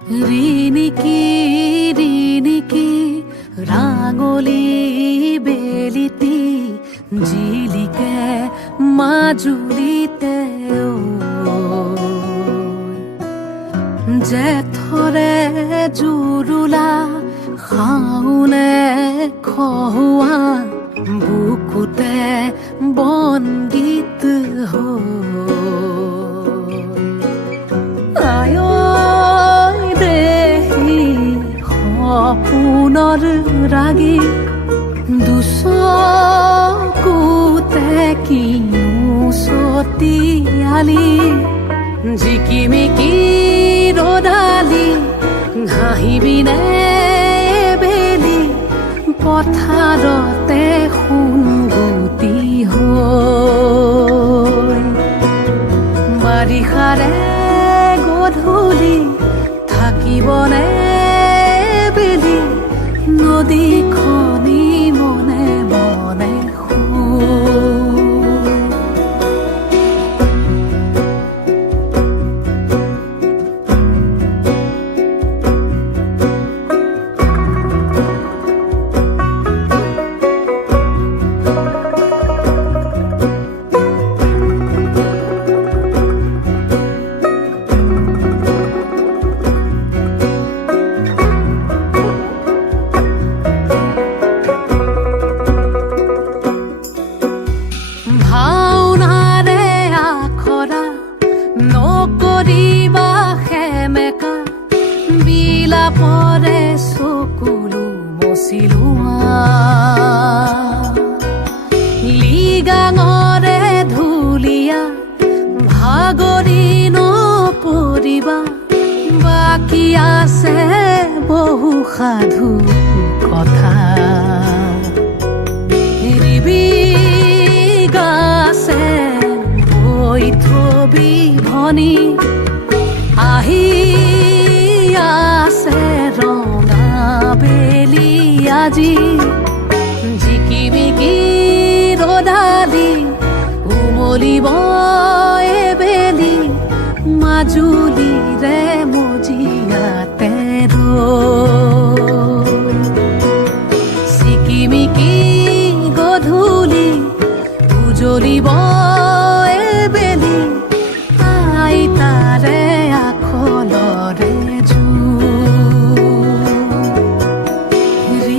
ৰিণিকি ৰিণিকি ৰাঙলী বেলিটি জিলিকে মাজুলীতে জেঠৰে জুৰুলা শাওনে খহুৱা বুকুতে বনগীত সপোনৰ ৰাগী দুচকুতে কিনো চতিয়ালি জিকিমিকি ৰদালি ঘাঁহিবিনে বেলি পথাৰতে সোণগুটি হৈ বাৰিষাৰে গধূলি থাকিবনে বেলি নদীখনি মনে মনে ভাওনাৰে আখৰা নকৰিবা সেমেকা বিলাপৰে চকুলো মচিলোৱা লিগাঙৰে ধুলীয়া ভাগৰি নপৰিবা বাকী আছে বহু সাধু কথা থবি ভনী আহি